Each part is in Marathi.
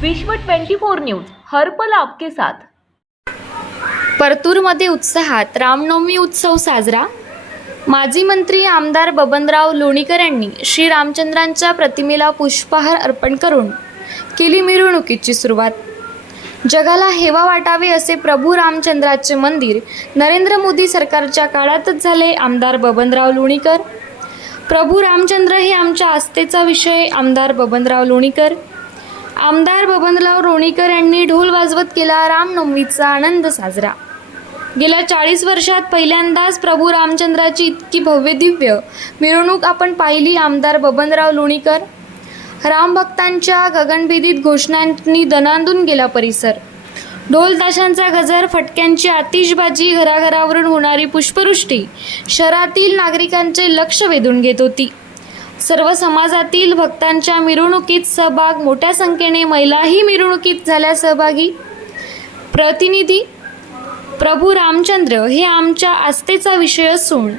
विश्व 24 न्यूज हर पल आपके साथ. परतूरमध्ये उत्साहात रामनवमी उत्सव साजरा. माजी मंत्री आमदार बबनराव लोणीकर यांनी श्री रामचंद्रांच्या प्रतिमेला पुष्पहार अर्पण करून केली मिरवणुकीची सुरुवात. जगाला हेवा वाटावे असे प्रभू रामचंद्राचे मंदिर नरेंद्र मोदी सरकारच्या काळातच झाले आमदार बबनराव लोणीकर. प्रभू रामचंद्र हे आमच्या आस्थेचा विषय आमदार बबनराव लोणीकर. आमदार बबनराव रोणीकर यांनी ढोल वाजवत केला रामनवमीचा आनंद साजरा. गेल्या चाळीस वर्षात पहिल्यांदाच प्रभू रामचंद्राची इतकी भव्य दिव्य मिरवणूक आपण पाहिली आमदार बबनराव लोणीकर. रामभक्तांच्या गगनभेदीत घोषणांनी दणांदून गेला परिसर. ढोल ताशांचा गजर फटक्यांची आतिषबाजी घराघरावरून होणारी पुष्पवृष्टी शहरातील नागरिकांचे लक्ष वेधून घेत होती. सर्व समाजातील भक्तांच्या मिरवणुकीत सहभाग मोठ्या संख्येने महिलाही मिरवणुकीत झाल्या सहभागी. प्रतिनिधी प्रभू रामचंद्र हे आमच्या आस्थेचा विषय असून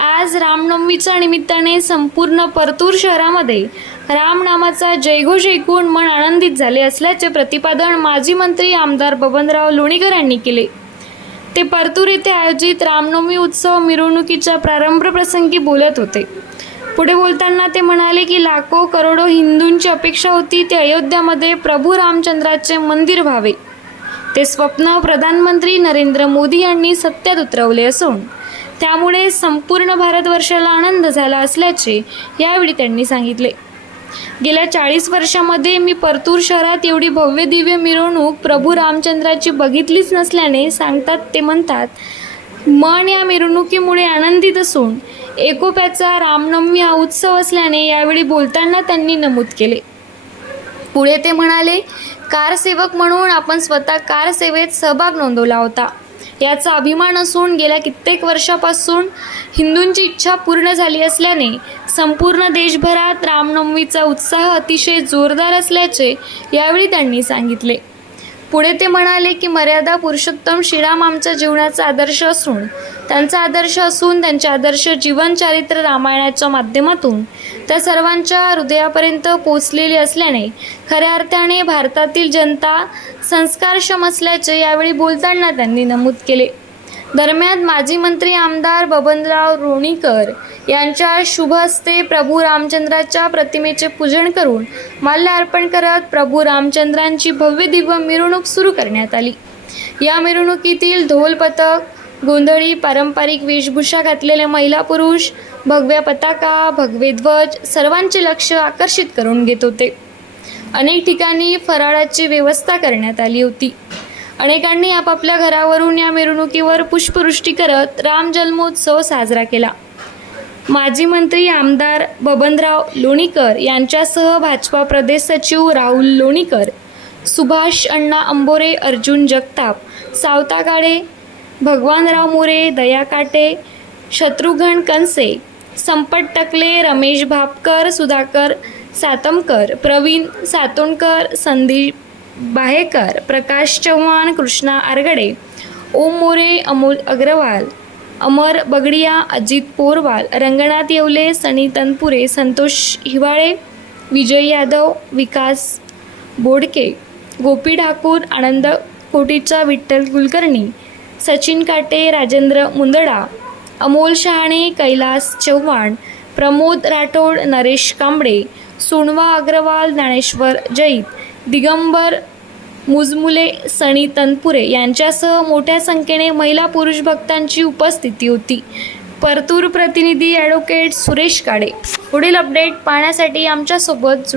आज रामनवमीच्या निमित्ताने संपूर्ण परतूर शहरामध्ये रामनामाचा जयघोष ऐकून मन आनंदित झाले असल्याचे प्रतिपादन माजी मंत्री आमदार बबनराव लोणीकर यांनी केले. ते परतूर येथे आयोजित रामनवमी उत्सव मिरवणुकीच्या प्रारंभ प्रसंगी बोलत होते. पुढे बोलताना ते म्हणाले की लाखो करोडो हिंदूंची अपेक्षा होती ते अयोध्यामध्ये प्रभू रामचंद्राचे मंदिर व्हावे. ते स्वप्न प्रधानमंत्री नरेंद्र मोदी यांनी सत्यात उतरवले असून त्यामुळे संपूर्ण भारतवर्षाला आनंद झाला असल्याचे यावेळी त्यांनी सांगितले. गेल्या चाळीस वर्षामध्ये मी परतूर शहरात एवढी भव्य दिव्य मिरवणूक प्रभू रामचंद्राची बघितलीच नसल्याने सांगतात ते म्हणतात मन या मिरवणुकीमुळे आनंदित असून एकोप्याचा रामनवमी हा उत्सव असल्याने यावेळी बोलताना त्यांनी नमूद केले. पुढे ते म्हणाले कार सेवक म्हणून आपण स्वतः कार सेवेत सहभाग नोंदवला होता. याचा अभिमान असून गेल्या कित्येक वर्षापासून हिंदूंची इच्छा पूर्ण झाली असल्याने संपूर्ण देशभरात रामनवमीचा उत्साह अतिशय जोरदार असल्याचे यावेळी त्यांनी सांगितले. पुढे ते म्हणाले की मर्यादा पुरुषोत्तम श्रीराम आमच्या जीवनाचा आदर्श असून त्यांचा आदर्श असून त्यांचे आदर्श जीवनचारित्र रामायणाच्या माध्यमातून त्या सर्वांच्या हृदयापर्यंत पोचलेली असल्याने खऱ्या अर्थाने भारतातील जनता संस्कारक्षम असल्याचे यावेळी बोलताना त्यांनी नमूद केले. दरम्यान माजी मंत्री आमदार बबनराव रोणीकर यांच्या शुभ हस्ते प्रभू रामचंद्राच्या प्रतिमेचे पूजन करून माल्य अर्पण करत प्रभू रामचंद्रांची भव्य दिव्य मिरवणूक सुरू करण्यात आली. या मिरवणुकीतील ढोल पथक गोंधळी पारंपरिक वेशभूषा घातलेले महिला पुरुष भगव्या पताका भगवे ध्वज सर्वांचे लक्ष आकर्षित करून घेत होते. अनेक ठिकाणी फराळाची व्यवस्था करण्यात आली होती. अनेकांनी आपापल्या घरावरून या मिरवणुकीवर पुष्पवृष्टी करत राम जन्मोत्सव साजरा केला. माजी मंत्री आमदार बबनराव लोणीकर यांच्यासह भाजपा प्रदेश सचिव राहुल लोणीकर सुभाष अण्णा अंबोरे अर्जुन जगताप सावता काळे भगवानराव मोरे दया काटे शत्रुघ्न कनसे संपत टकले रमेश भापकर सुधाकर सातमकर प्रवीण सातोणकर संदीप बाहेकर प्रकाश चव्हाण कृष्णा आरगडे ओम मोरे अमोल अग्रवाल अमर बगडिया अजित पोरवाल रंगनाथ येवले सनी तनपुरे संतोष हिवाळे विजय यादव विकास बोडके गोपी ठाकूर आनंद कोटीचा विठ्ठल कुलकर्णी सचिन काटे राजेंद्र मुंदडा अमोल शहाणे कैलास चव्हाण प्रमोद राठोड नरेश कांबळे सोनवा अग्रवाल ज्ञानेश्वर जैत दिगंबर मुजमुले सनी तनपुरे यांच्यासह मोठ्या संख्येने महिला पुरुष भक्तांची उपस्थिती होती. परतूर प्रतिनिधी ॲडव्होकेट सुरेश काडे. पुढील अपडेट पाहण्यासाठी आमच्यासोबत